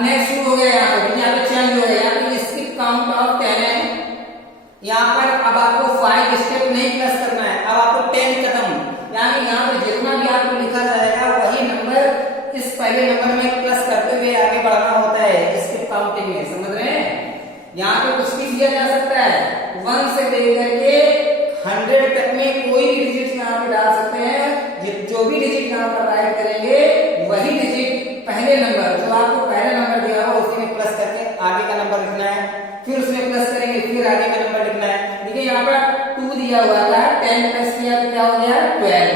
Next शुरू हो गया यहाँ पे चेंज हो गया, यहाँ पे स्किप काउंट ऑफ 10 है। यहाँ पर अब आपको 5 स्टेप नहीं प्लस करना है, अब आपको 10 खत्म, यानी यहाँ पे जितना भी आपको लिखा जाएगा वही नंबर इस पहले नंबर में प्लस करते हुए आगे बढ़ना होता है स्किप काउंटिंग में, समझ रहे हैं। यहाँ पे कुछ भी दिया जा सकता है, 1 से लेकर के 100 तक में कोई भी डिजिट यहाँ पे डाल सकते हैं। जो भी डिजिट यहाँ पर राइट करेंगे वही डिजिट पहले नंबर जो आपको पहला नंबर दिया हो उसी में प्लस करके आगे का नंबर लिखना है, फिर उसमें प्लस करेंगे फिर आगे का नंबर लिखना है। देखिए यहाँ पर 2 दिया हुआ था, 10 प्लस किया तो क्या हो गया 12,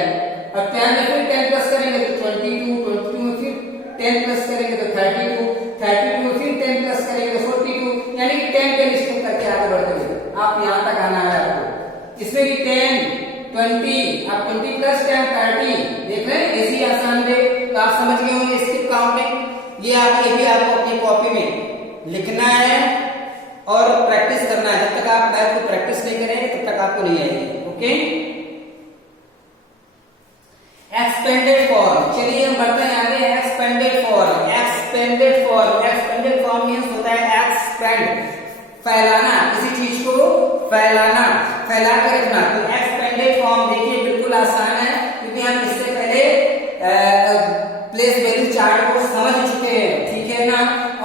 और 12 में फिर 10 प्लस करेंगे तो 22, 22 में फिर 10 प्लस करेंगे तो 32, 32 में फिर 10 प्लस करेंगे तो 42, यानी कि 10 10 स्टेप करके आगे बढ़ते हुए आप यहाँ तक आना है आपको। इसमें भी 10, 20, आप 20 प्लस 10 30, देख रहे हैं ऐसी आसान वे, तो आप समझ गए होंगे स्किप काउंटिंग। ये भी आपको अपनी कॉपी में लिखना है और प्रैक्टिस करना है, जब तक आप मैथ को प्रैक्टिस नहीं करेंगे तब तक आपको नहीं आएगी। ओके, एक्सपेंडेड फॉर्म, चलिए हम बढ़ते हैं आगे। Expanded form, expanded form, expanded form means होता है एक्सपेंड, फैलाना, किसी चीज को फैलाना, फैला कर रखना। तो एक्सपेंडेड फॉर्म देखिए बिल्कुल आसान है, क्योंकि हम इससे पहले प्लेस वैल्यू चार्ट को समझ चुके हैं, ठीक है ना।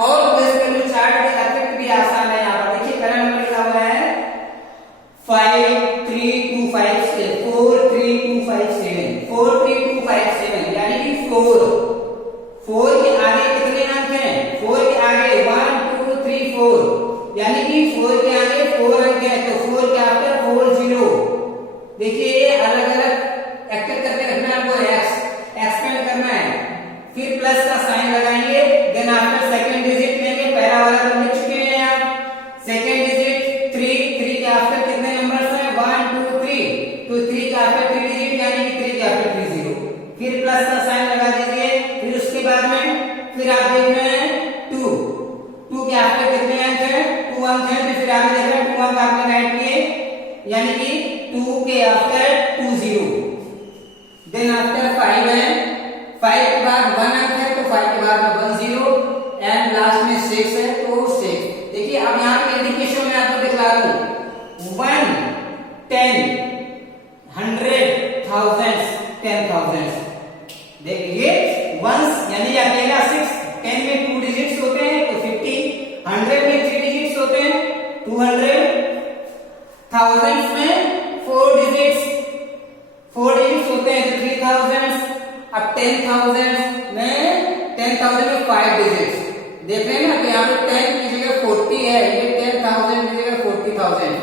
और प्लेस वैल्यू चार्ट का इफेक्ट भी आसान है। यहाँ पर देखिए पहला नंबर लिखा हुआ है 5 3 2 5 7, 4 3 2 5 7, 4 3 2 5 7, यानी कि 4 के आगे कितने अंक हैं, 4 के आगे 1 2 3 4, यानी कि 4 के आगे 4 अंक हैं, तो 4 के आफ्टर 4 0। देखिए ये अलग अलग एक्टिव करके रखना है, आपको एक्सपेंड करना है, फिर प्लस का साइन लगाएंगे, देन आफ्टर सेकंड डिजिट लेंगे, पहला वाला तो लिख चुके हैं आप, सेकंड डिजिट 3 के आफ्टर कितने नंबर्स हैं 1 2 3, तो 3 के आफ्टर 3 डिजिट यानी कि 3 के आफ्टर 3 0, फिर प्लस का साइन लगा दीजिए। फिर उसके बाद में फिर आप देख रहे हैं 2 के आफ्टर कितने अंक हैं 2 अंक हैं, फिर आगे देख रहे हैं 2 अंक आपने राइट किए, यानी कि 2 के आफ्टर 2 0, देन आफ्टर 5 है, 5 के बाद 1 अंक है तो 5 के बाद में 1 0, एंड लास्ट में 6 है तो 6। देखिए अब यहाँ पे इंडिकेशन में आपको दिखला दूं 1 10 100 thousands 10,000, देखिए वंस यानी अकेला 6, 10 में 2 डिजिट्स होते हैं तो 50, 100 में 3 डिजिट्स होते हैं 200, thousands में 4 डिजिट्स होते हैं तो 3000, अब 10,000 में 5 डिजिट्स, देख रहे हैं ना। तो यहाँ पे 10 की जगह 40 है, ये 10,000 की जगह 40,000,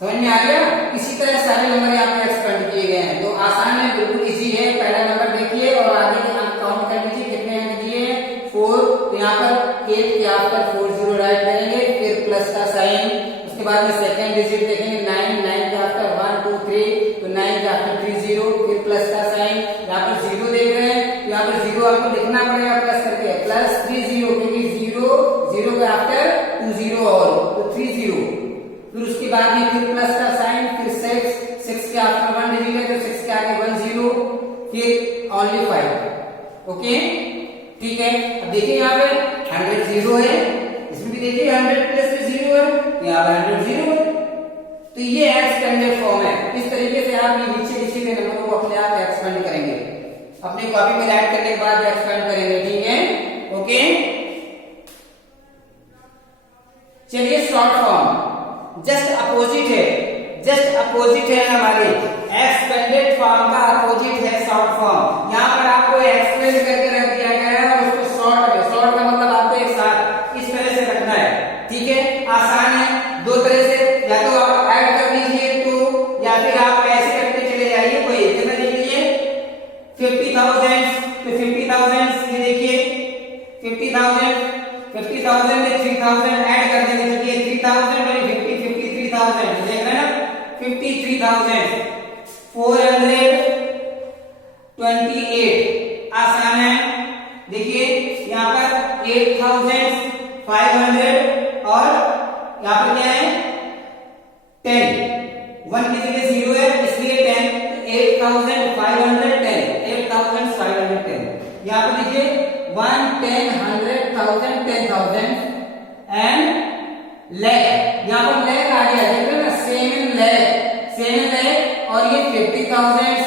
समझ में आ गया। इसी तरह सारे नंबर यहाँ पे एक्सपेंड किए गए हैं, तो आसान है, बिल्कुल इजी है। पहला नंबर देखिए और आगे के अंक काउंट कर लीजिए, कितने अंक दिए 4, तो यहाँ पर 8 के आफ्टर 4 0 राइट करेंगे, फिर प्लस का साइन, उसके बाद में सेकंड डिजिट देखेंगे 9 के आफ्टर 1 2 3, तो 9 के आफ्टर 3 0, फिर प्लस का साइन, यहाँ पर 0 देख रहे हैं, यहाँ पर 0 आपको लिखना पड़ेगा प्लस करके, प्लस 3 0, क्योंकि 0 के आफ्टर 2 0 और तो 3 0, फिर उसके बाद में फिर प्लस का साइन, फिर 6 के आफ्टर 1 डिजिट है तो 6 के आगे 1 0, फिर ओनली 5। ओके ठीक है। अब देखिए यहाँ पे 100 0 है, इसमें भी देखिए 100 प्लस 0 है, यहाँ पर 100 0 है, तो ये एक्सपेंडेड फॉर्म है। इस तरीके से आप ये नीचे लिखे गए नंबर को अपने आप एक्सपेंड करेंगे, अपनी कॉपी में राइट करने के बाद एक्सपेंड करेंगे, ठीक है। ओके चलिए शॉर्ट फॉर्म जस्ट अपोजिट है हमारे एक्सपेंडेड फॉर्म का अपोजिट है शॉर्ट फॉर्म। यहाँ पर आपको एक्सपेंड करके रख दिया गया है और उसको शॉर्ट का मतलब आपको एक साथ इस तरह से रखना है, ठीक है। आसान है, दो तरह से, या तो आप ऐड कर लीजिए तो, या फिर आप ऐसे करके चले जाइए। कोई कितना देख लीजिए 50,000 तो 50,000 ये देखिए 50,000 में 3,000 ऐड कर देंगे, चलिए 3,000 और 53,000 देख रहे हैं ना, 53,000 428 आसान है। देखिए यहाँ पर 8,500 और यहाँ पर क्या है 10, 1 की जगह 0 है इसलिए 10, 8,510 8,510। यहाँ पर देखिए 1, 10, 100, 1000, 10,000 एंड लैख। यहाँ पर लैख आ गया, देख रहे ना, 7 लैख और ये 50,000,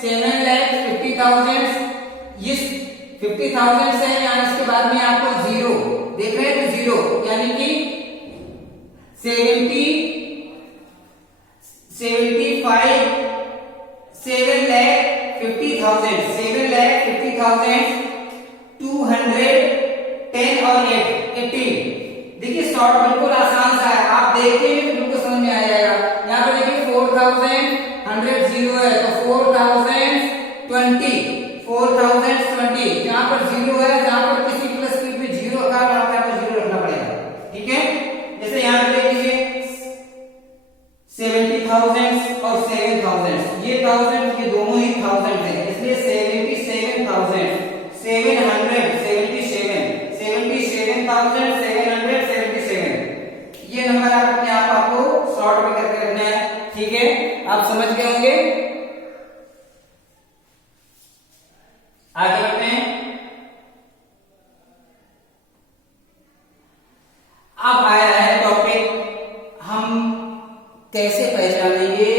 7 लैख 50,000। ये 50,000 से यहाँ इसके बाद में आपको जीरो देख रहे हैं, तो जीरो यानी कि 75, 7 लैख 50,000, 7 लैख 50,000, 210 और 18। देखिए शॉर्ट बिल्कुल आसान सा है, आप देखेंगे तो बिल्कुल समझ में आ जाएगा। यहाँ पे देखिए 4,000, 100 जीरो है तो 4,020, 4,020। जहां पर जीरो है, जहां पर किसी प्लस की पे जीरो का आपको जीरो रखना पड़ेगा, ठीक है। जैसे यहाँ पे देख लीजिए 70,000 और 7,000, ये 1000 ये दोनों ही 1000 है, इसलिए 77,000, 77,777 ये नंबर आप अपने आपको शॉर्ट में करके रखना है, ठीक है। आप समझ गए होंगे। आगे बढ़ते हैं। अब आया है टॉपिक, हम कैसे पहचानेंगे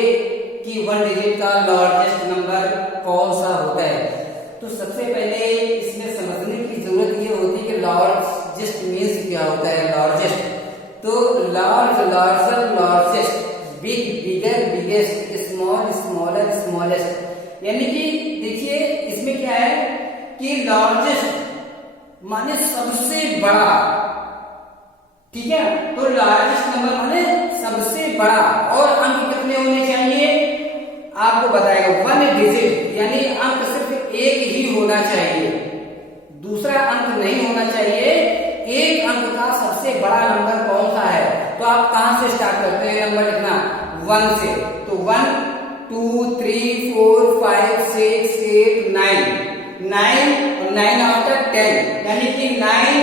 कि 1 डिजिट का लार्जेस्ट नंबर कौन सा होता है। तो सबसे पहले इसमें समझने की जरूरत ये होती है कि लार्जेस्ट मीन्स क्या होता है। लार्जेस्ट तो लार्ज, लार्जर, लार्जेस्ट, बिग, बिगर, बिगेस्ट, स्मॉल, स्मॉलर, स्मॉलेस्ट। यानी कि देखिए इसमें क्या है कि लार्जेस्ट माने सबसे बड़ा, ठीक है। तो लार्जेस्ट नंबर माने सबसे बड़ा, और अंक कितने होने चाहिए आपको बताएगा। 1 डिजिट यानी अंक सिर्फ एक ही होना चाहिए, दूसरा अंक नहीं होना चाहिए। एक अंक का सबसे बड़ा नंबर कौन सा है, तो आप कहां से स्टार्ट करते हैं नंबर लिखना, 1 से। तो 1, 2, 3, 4, 5, 6, 8, 9 और 9 आफ्टर 10, यानी कि 9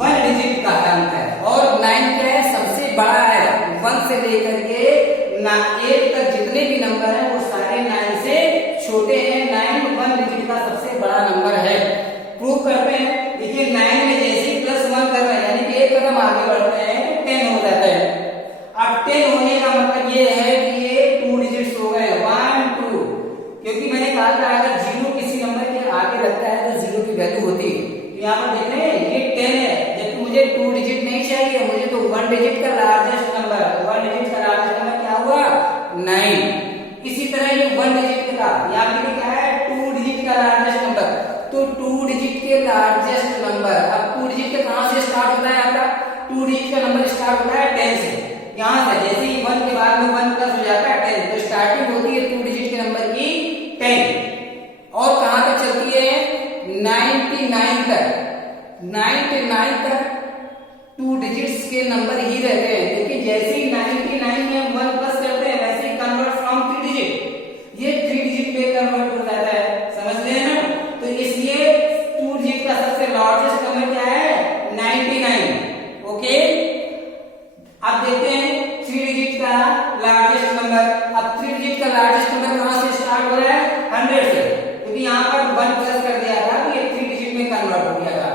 1 डिजिट का अंक है, और 9 क्या है, सबसे बड़ा है। 1 से लेकर के 8 तक जितने भी नंबर हैं वो सारे 9 से छोटे हैं। 9 1 डिजिट का सबसे बड़ा नंबर है। प्रूव करते हैं। देखिए 9 में जैसे ही +1 कर रहे हैं, यानी कि एक कदम आगे बढ़ते हैं, 10 हो जाता है। अब 10 होने का मतलब ये है कि ये 2 डिजिट्स हो गए, 1 2, क्योंकि मैंने कहा था अगर 0 किसी नंबर के आगे लगता है तो 0 की वैल्यू होती है। तो यहाँ पर देख रहे हैं ये 10 है, जबकि मुझे 2 डिजिट नहीं चाहिए, मुझे तो 1 डिजिट का लार्जेस्ट नंबर, 1 डिजिट का लार्जेस्ट नंबर क्या हुआ, 9। इसी तरह ये 1 डिजिट का, यहाँ पे क्या है, 2 डिजिट का लार्जेस्ट नंबर, तो 2 डिजिट के लार्जेस्ट नंबर। अब 2 डिजिट का कहां से स्टार्ट होता है आपका, 2 डिजिट का नंबर स्टार्ट होता है 10 से। यहां से जैसे ही 1 के बाद में 1 प्लस हो जाता है 10, तो स्टार्टिंग होती है 2 डिजिट के नंबर की 10, और कहां तक चलती है, 99 तक। 99 तक 2 डिजिट्स के नंबर ही रहते हैं, लेकिन जैसे ही 99 में 1 प्लस करते हैं वैसे ही कन्वर्ट फ्रॉम 3 डिजिट, ये 3 डिजिट में कन्वर्ट हो जाता है, समझ रहे हैं ना। तो इसलिए 2 डिजिट का सबसे लार्जेस्ट नंबर क्या है, 99। ओके, अब देखते हैं 3 डिजिट का लार्जेस्ट नंबर। अब 3 डिजिट का लार्जेस्ट नंबर कहां से स्टार्ट हो रहा है, 100 से, क्योंकि यहाँ पर 1 प्लस कर दिया था तो ये 3 डिजिट में कन्वर्ट हो गया था।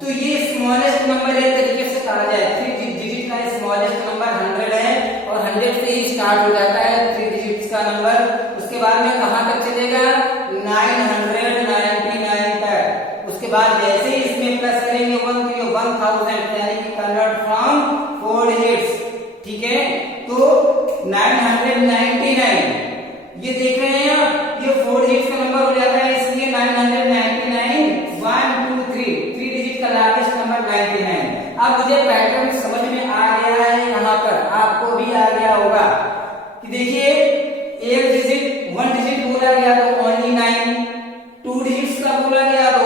तो ये स्मॉलेस्ट नंबर एक तरीके से कहा जाए, 3 डिजिट का स्मॉलेस्ट नंबर 100 है, और 100 से ही स्टार्ट हो जाता है 3 डिजिट्स का नंबर। उसके बाद में कहां तक चलेगा, 999 तक। उसके बाद जैसे ही इसमें प्लस करेंगे 1 तो ये 1000, यानी कि कन्वर्ट फ्रॉम 4 डिजिट्स, ठीक है। तो 999 ये देख रहे हैं आप, ये 4 डिजिट का नंबर हो जाता है, इसलिए 999 1 2 3 डिजिट का लार्जेस्ट नंबर 99। अब मुझे पैटर्न समझ में आ गया है, यहाँ पर आपको भी आ गया होगा कि देखिए एक डिजिट 1 डिजिट बोला गया तो ओनली 9, 2 डिजिट्स का बोला गया तो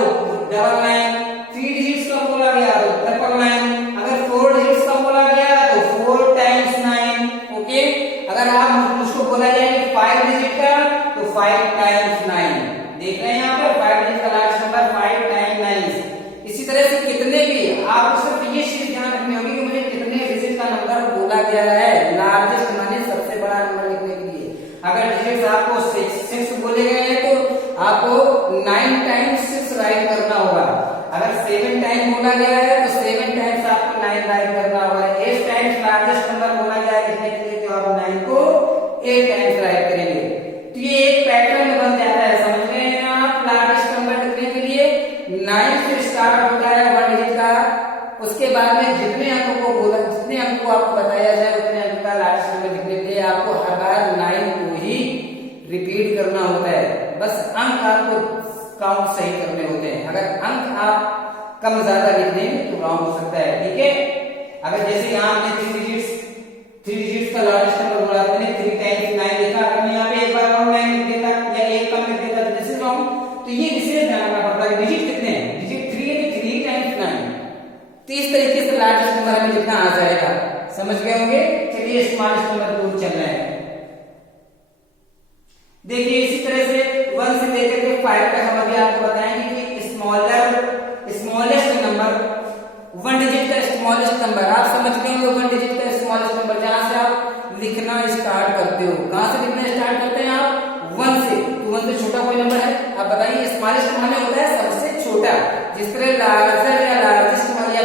99, 3 डिजिट्स का बोला गया तो 999, अगर 4 डिजिट्स का बोला गया तो 4 टाइम्स 9। ओके, अगर आप मुझको बोला जाए 5 डिजिट का तो 5 टाइम्स 9। देख रहे हैं यहाँ पर 5 डिजिट का लार्जेस्ट नंबर 5 टाइम्स 9। इसी तरह से कितने भी आपको सिर्फ ये चीज ध्यान रखनी होगी कि मुझे कितने डिजिट का नंबर बोला गया है, लार्जेस्ट माने सबसे बड़ा नंबर लिखने के लिए। अगर डिजिट्स आपको 6 बोले गए हैं तो आपको 9 टाइम्स 6 राइट करना होगा। अगर 7 टाइम बोला गया है तो 7 टाइम्स आपको 9 राइट करना होगा। 8 टाइम्स लार्जेस्ट नंबर बोला गया है लिखने के लिए, तो आप 9 को 8 टाइम्स राइट करेंगे। तो ये एक पैटर्न बन जाता है, समझ रहे हैं आप। लार्जेस्ट नंबर लिखने के लिए 9 से स्टार्ट होता है 1 डिजिट का, उसके बाद में जितने अंकों को बोला, जितने अंक को आपको बताया जाए उतने अंक का लार्जेस्ट नंबर लिखने के लिए आपको हर बार 9 को ही रिपीट करना होता है। बस अंक आपको काउंट सही करने होते हैं। अगर अंक आप कम ज्यादा लिख देंगे तो रॉन्ग हो सकता है, ठीक है। अगर जैसे यहाँ हमने 3 डिजिट्स का लार्जेस्ट नंबर बोला, मैंने 3 टाइम्स 9 लिखा, अगर मैं यहाँ पे एक बार और 9 लिख देता या एक कम लिख देता तो दिस इज रॉन्ग। तो ये विशेष ध्यान रखना पड़ता है डिजिट कितने हैं, डिजिट 3 है, 3 टाइम्स 9। तो इस तरीके से लार्जेस्ट नंबर हमें लिखना आ जाएगा, समझ गए होंगे। चलिए स्मॉलेस्ट नंबर की ओर चल रहे हैं। देखिए इसी तरह से 1 से लेकर के 5 तक हम अभी आपको बताएंगे कि स्मॉलेस्ट नंबर 1 डिजिट का स्मॉलेस्ट नंबर आप समझ गए हो। 1 डिजिट का स्मॉलेस्ट नंबर जहां से आप लिखना स्टार्ट करते हो, कहां से लिखना स्टार्ट करते हैं आप 1 से। तो 1 से छोटा कोई नंबर है, आप बताइए। स्मॉलेस्ट माने होता है सबसे छोटा, जिस तरह लार्जर या लार्जेस्ट या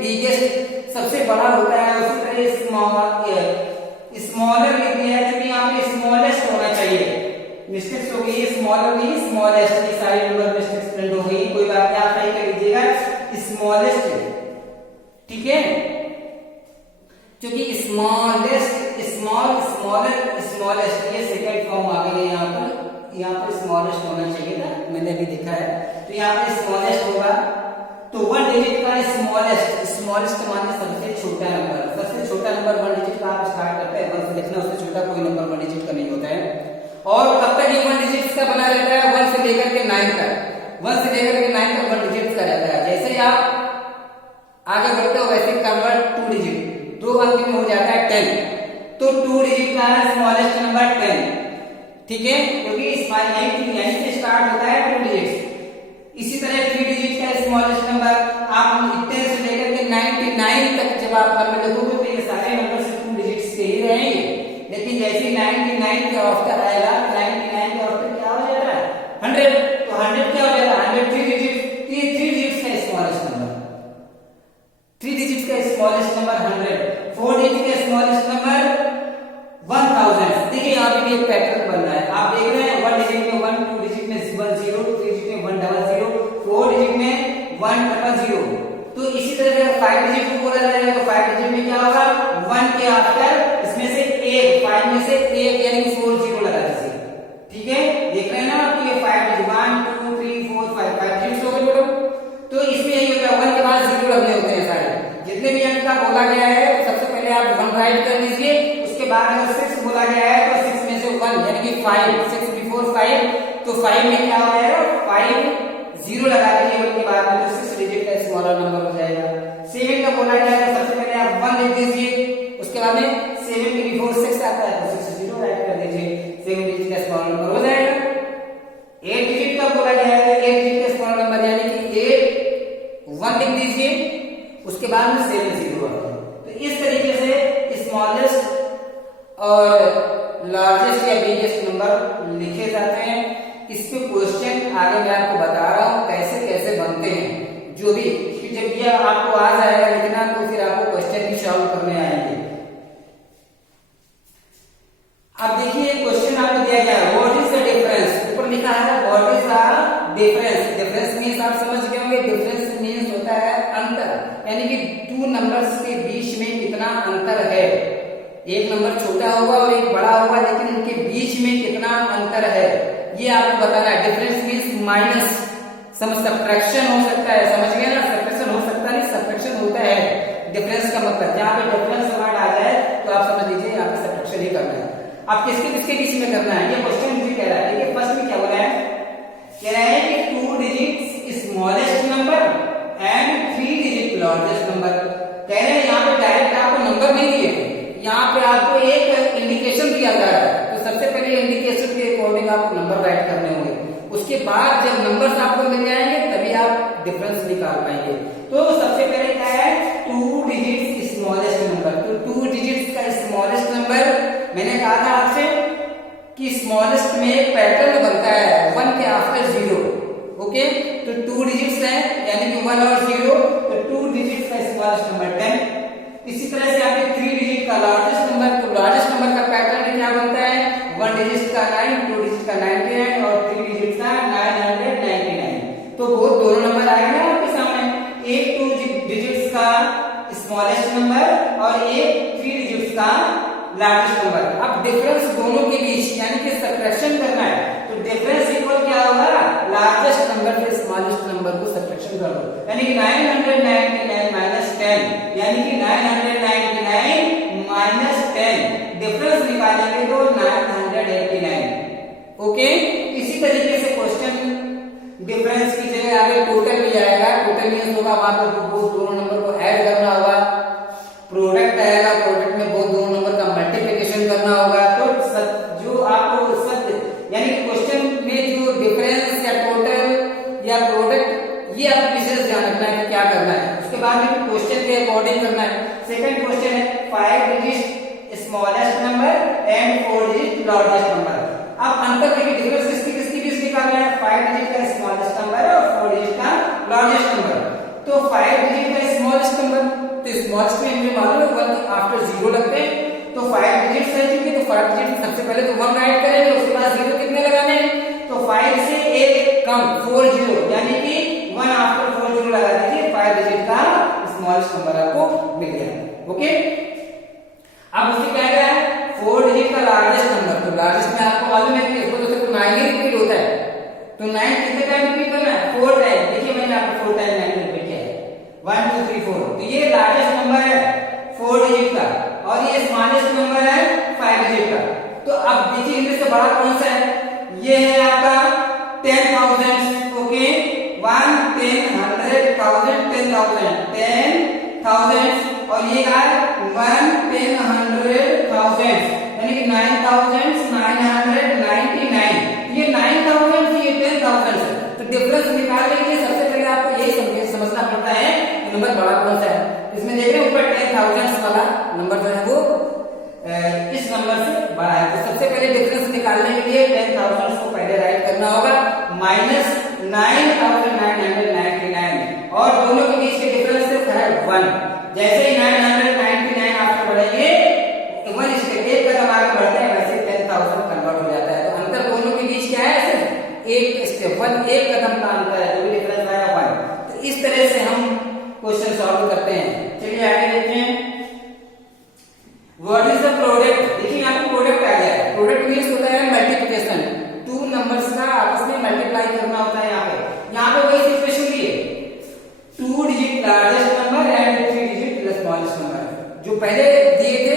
बिगेस्ट सबसे बड़ा होता है, उसी तरह स्मॉलर लिख दिया है, क्योंकि यहाँ पे स्मॉलेस्ट होना चाहिए। मिस्टेक्स हो गई, स्मॉलर नहीं स्मॉलेस्ट, ये सारी नंबर मिस्टेक्स प्रिंट हो गई, कोई बात नहीं, आप सही कर लीजिएगा स्मॉलेस्ट, ठीक है। क्योंकि स्मॉलेस्ट ये सेकंड फॉर्म आ गई है यहाँ पर स्मॉलेस्ट होना चाहिए था, मैंने अभी देखा है। तो यहाँ पे स्मॉलेस्ट होगा, तो 1 डिजिट का स्मॉलेस्ट माने सबसे छोटा नंबर। सबसे छोटा नंबर 1 डिजिट का आप स्टार्ट करते हैं 1 से लिखना, उससे छोटा कोई नंबर 1 डिजिट का नहीं होता है। और कब तक ये 1 डिजिट का बना रहता है, 1 से लेकर के 9 तक। 1 से लेकर के 9 तक 1 डिजिट का रहता है। जैसे ही आप आगे बढ़ते हो वैसे कन्वर्ट 2 डिजिट, 2 अंक में हो जाता है 10। तो 2 डिजिट का स्मॉलेस्ट नंबर 10, ठीक है, क्योंकि यहीं से स्टार्ट होता है 2 डिजिट। इसी तरह 3 डिजिट का स्मॉलेस्ट नंबर आप 10 से लेकर के 99 तक जब आप नंबर देखोगे तो ये सारे नंबर से 2 डिजिट्स के ही रहेंगे। लेकिन जैसे 99 के आफ्टर आएगा, 99 के आफ्टर क्या हो जाता है 100, तो 100 क्या हो जाता है 100 3 डिजिट, 3 डिजिट्स का स्मॉलेस्ट नंबर, 3 डिजिट का स्मॉलेस्ट नंबर 100, 4 डिजिट का स्मॉलेस्ट नंबर 1000। देखिए यहाँ पे भी एक पैटर्न बन रहा है, आप देख रहे हैं 1 डिजिट में 1, 2 डिजिट में 10, 3 डिजिट में 100, 4 डिजिट में 100। तो इसी तरह से 5 डिजिट को बोला जाएगा तो 5 डिजिट में क्या होगा 1 के आफ्टर इसमें से एक, 5 में से एक यानी 4 जीरो लगा दीजिए, ठीक है। देख रहे हैं ना कि ये 5 डिजिट 1 2 3 4 5 डिजिट हो गए टोटल। तो इसमें यही होता है 1 के बाद जीरो लगने होते हैं सारे, जितने भी अंक का बोला गया है सबसे पहले आप 1 राइट कर लीजिए। उसके बाद अगर 6 बोला गया है तो 6 में से 1 यानी कि 5, 6 बिफोर 5, तो 5 में क्या हो जाएगा 5 जीरो लगा दीजिए 1 के बाद में, तो 6 डिजिट का स्मॉलर नंबर हो जाएगा। 7 का बोला गया है तो सबसे पहले आप 1 लिख दीजिए, उसके बाद में 7 के बिफोर 6 आता है तो 6 जीरो राइट कर दीजिए, 7 डिजिट का स्मॉलर नंबर हो जाएगा। 8 डिजिट का बोला गया है तो 8 डिजिट का स्मॉलर नंबर यानी कि 1 लिख दीजिए, उसके बाद में 7 जीरो आता है। तो इस तरीके से स्मॉलेस्ट और लार्जेस्ट या बिगेस्ट नंबर लिखे जाते हैं। इस पे क्वेश्चन आगे मैं आपको बता रहा हूं कैसे कैसे बनते हैं, जो भी जब ये आपको आ जाएगा लिखना तो फिर आपको क्वेश्चन भी सॉल्व करने आएंगे। अब देखिए क्वेश्चन आपको दिया गया है व्हाट इज द डिफरेंस, ऊपर लिखा है what is the difference. Difference means आप समझ गए होंगे, डिफरेंस मींस होता है अंतर, यानी कि 2 नंबर्स के बीच में कितना अंतर है। एक नंबर छोटा होगा और एक बड़ा होगा, लेकिन उनके बीच में कितना अंतर है ये आपको बताना है। डिफरेंस मींस माइनस, सब्ट्रैक्शन हो सकता है, समझ गए ना, सब्ट्रैक्शन हो सकता नहीं, सब्ट्रैक्शन होता है डिफरेंस का मतलब। जहां पे डिफरेंस वर्ड आ जाए तो आप समझ लीजिए यहाँ पे सब्ट्रैक्शन ही करना है। आप किसके किसके बीच में करना है ये क्वेश्चन मुझे कह रहा है। देखिए फर्स्ट में क्या बोला है, कह रहा है कि 2 digit smallest number and 3 digit largest number. कह रहे हैं यहाँ पे डायरेक्ट आपको नंबर नहीं दिए, यहाँ पे आपको एक इंडिकेशन दिया जा रहा है। तो सबसे पहले इंडिकेशन के अकॉर्डिंग आपको नंबर राइट करने होंगे, उसके बाद जब नंबर्स आपको मिल जाएंगे तभी आप डिफरेंस निकाल पाएंगे। तो सबसे पहले क्या है 2 डिजिट स्मॉलेस्ट नंबर। तो 2 डिजिट का स्मॉलेस्ट नंबर, मैंने कहा था आपसे कि स्मॉलेस्ट में एक पैटर्न बनता है 1 के आफ्टर 0, ओके, तो 2 डिजिट्स है यानी कि 1 और 0, तो 2 डिजिट्स का स्मॉलेस्ट नंबर 10। इसी तरह से आपके 3 डिजिट का लार्जेस्ट नंबर, तो लार्जेस्ट नंबर का पैटर्न क्या बनता है, 1 डिजिट का 9, 2 डिजिट का 99 और 3 डिजिट का 999। तो वो दोनों नंबर आएंगे ना आपके सामने, एक 2 डिजिट्स का स्मॉलेस्ट नंबर और एक 3 डिजिट्स का लार्जेस्ट नंबर। अब डिफरेंस दोनों के बीच यानी कि सबट्रैक्शन करना है, तो डिफरेंस इक्वल क्या होगा, लार्जेस्ट नंबर से स्मॉलेस्ट नंबर को सबट्रैक्शन कर दो, यानी कि 999 माइनस 10, यानी कि 999 माइनस 10 डिफरेंस निकालेंगे तो 989। ओके, इसी तरीके से क्वेश्चन डिफरेंस की जगह आगे टोटल भी आएगा, टोटल मींस होगा वहां पर वो दोनों नंबर को ऐड करना होगा, प्रोडक्ट आएगा, प्रोडक्ट में वो दोनों नंबर का मल्टीप्लिकेशन करना होगा। तो जो आपको सत्य यानी क्वेश्चन में जो डिफरेंस या टोटल या प्रोडक्ट, ये आप विशेष ध्यान रखना है कि क्या करना है। उसके बाद में क्वेश्चन के अकॉर्डिंग करना है। सेकंड क्वेश्चन है 5 digit smallest number and 4 digit largest number. अब अंतर देखिए, डिफरेंस किसकी बीच निकालना है, 5 डिजिट का स्मॉलेस्ट नंबर और 4 डिजिट का लार्जेस्ट नंबर। तो 5 डिजिट का स्मॉलेस्ट नंबर, तो स्मॉलेस्ट में मुझे मालूम है 1 आफ्टर 0 लगते हैं, तो 5 डिजिट्स है क्योंकि, तो 5 डिजिट सबसे पहले तो 1 राइट करेंगे, उसके बाद 0 कितने लगाने हैं, तो 5 से 1 कम 40 यानी कि 1 आफ्टर 40 लगा दीजिए, 5 डिजिट का स्मॉलेस्ट नंबर आपको मिल गया। ओके, अब उससे क्या है 4 डिजिट का लार्जेस्ट नंबर, तो लार्जेस्ट में आपको मालूम है कि इसको तो 9 ही रिपीट होता है, तो 9 कितने टाइम रिपीट करना है, 4 टाइम। देखिए मैंने आपको 4 टाइम 9 रिपीट किया है, 1 2 3 4, तो ये लार्जेस्ट नंबर है 4 डिजिट का और ये स्मॉलेस्ट नंबर है 5 डिजिट का। तो अब देखिए इनमें से बड़ा कौन सा है, ये है आपका 10,000। ओके, 1 10 100 1000 10,000 और ये है 1 10 100,000 यानी कि 9,999। ये 9,000 ये 10,000। तो डिफरेंस निकालने के लिए सबसे पहले आपको यही समझना पड़ता है नंबर बड़ा कौन सा है। इसमें देख रहे हैं ऊपर 10,000 वाला नंबर जो है वो इस नंबर से बड़ा है, तो सबसे पहले डिफरेंस निकालने के लिए 10,000 को पहले राइट करना होगा माइनस 9,999 और दोनों के बीच के डिफरेंस सिर्फ है 1। जैसे ही 999 आपसे बढ़ेंगे 1 स्टेप एक कदम आगे बढ़ते हैं, वैसे 10,000 कन्वर्ट हो जाता है। तो अंतर दोनों के बीच क्या है, सिर्फ एक स्टेप 1, एक कदम का अंतर है, जो डिफरेंस आया 1। तो इस तरह से हम क्वेश्चन सॉल्व करते हैं। चलिए आगे देखते हैं, व्हाट इज द प्रोडक्ट। देखिए यहाँ पे प्रोडक्ट आ गया है, प्रोडक्ट मींस होता है मल्टीप्लिकेशन, 2 नंबर्स का आपस में मल्टीप्लाई करना होता है। यहाँ पे वही सिचुएशन भी है, 2 digit largest number and 3 digit smallest number, जो पहले दिए थे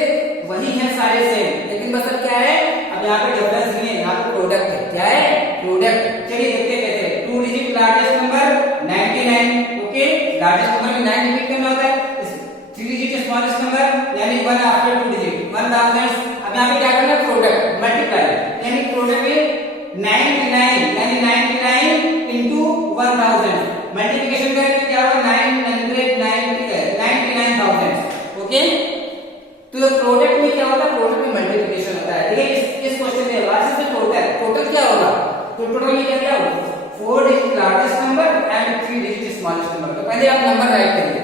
वही है सारे सेम, लेकिन बस अब क्या है, अब यहाँ पे डिफरेंस नहीं है, यहाँ पे प्रोडक्ट है। क्या है, प्रोडक्ट। चलिए देखते कैसे, 2 digit largest number 99। Okay, largest number में 9 डिजिट करना होता है, 3 डिजिट स्मॉलेस्ट नंबर यानी 1 आफ्टर 2 डिजिट 1000। अब यहाँ पे क्या करना है, प्रोडक्ट मल्टीप्लाई, यानी प्रोडक्ट में 99 यानी 99 into 1000 मल्टीप्लिकेशन करेंगे क्या होगा, 999,000। ओके, तो प्रोडक्ट में क्या होता है, प्रोडक्ट में मल्टीप्लिकेशन होता है। देखिए इस क्वेश्चन में लार्जेस्ट से टोटल क्या होगा, तो टोटल में क्या होगा, 4 digit largest number and 3 digit smallest number. तो पहले आप नंबर राइट करिए,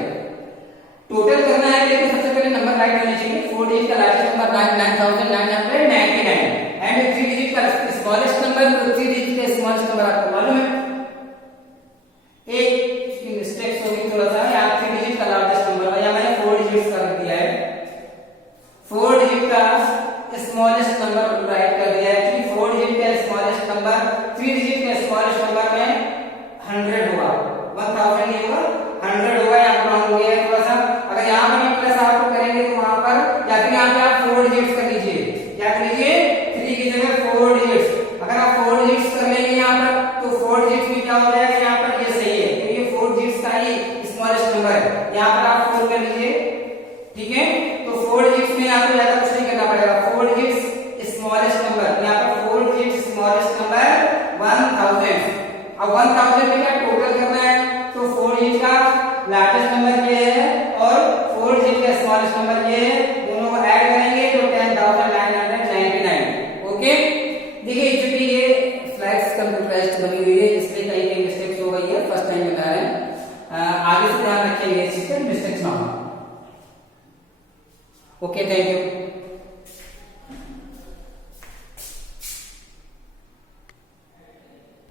टोटल करना है, लेकिन सबसे पहले नंबर राइट करने चाहिए। 4 डिजिट का लार्जेस्ट नंबर 9,999 एंड 3 डिजिट का स्मॉलेस्ट नंबर, तो 3 डिजिट का स्मॉलेस्ट नंबर आपको मालूम है। एक मिस्टेक हो गई थोड़ा सा, यहाँ 3 डिजिट का लार्जेस्ट नंबर या मैंने 4 डिजिट का रख दिया है, 4 डिजिट का स्मॉलेस्ट नंबर राइट कर दिया है। एक्चुअली 4 डिजिट का स्मॉलेस्ट नंबर 3 डिजिट का स्मॉलेस्ट नंबर में 100 होगा, 1000 नहीं होगा, 100 होगा। यहाँ पर हो गया थोड़ा सा, अगर यहाँ पर प्लस आपको करेंगे तो वहां पर या फिर यहाँ पे आप 4 डिजिट्स कर लीजिए, क्या कर लीजिए, 3 की जगह 4 डिजिट्स। अगर आप 4 डिजिट्स कर लेंगे यहाँ पर, तो 4 डिजिट्स में क्या हो जाएगा, यहाँ पर ये सही है, तो ये 4 डिजिट्स का ही स्मॉलेस्ट नंबर है, यहाँ पर आप 4 कर लीजिए। ठीक है, तो 4 डिजिट्स में आपको ज्यादा कुछ नहीं करना पड़ेगा, 4 डिजिट्स स्मॉलेस्ट नंबर, यहाँ पर 4 डिजिट स्मॉलेस्ट नंबर 1000। अब 1000 में क्या टोटल करना है, तो 4 डिजिट का लार्जेस्ट नंबर ये है और 4 डिजिट का स्मॉलेस्ट नंबर ये है, दोनों को ऐड करेंगे तो 10,999। ओके, देखिए एक्चुअली ये स्लाइड्स कंप्यूटराइज्ड बनी हुई है, इसलिए कहीं मिस्टेक्स ओके, थैंक यू।